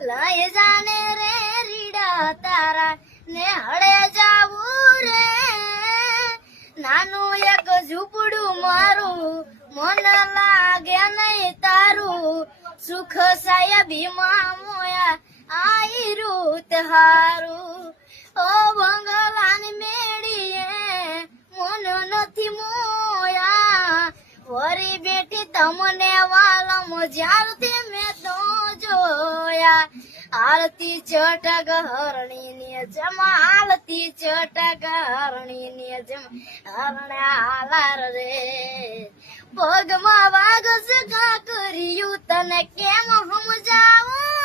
લઈ જાને રે રીડા તારા ને હળે જાવું રે નાનું એક ઝૂંપડું મારું મન લાગે નહીં તારું સુખ સાહેબીમાં મોયા આઈ રૂત હારું ઓ બંગલાની મેળીએ મન નથી મોયા વરી બેઠી તમને વાલમ જ્યારથી મેં તો જોયા આરતી ચટક હરણી ને જમ આરતી ચટક હરણી ને જમ હરણા હાલાર રે પગમાં વાગ સગા કર્યું તને કેમ સમજાવું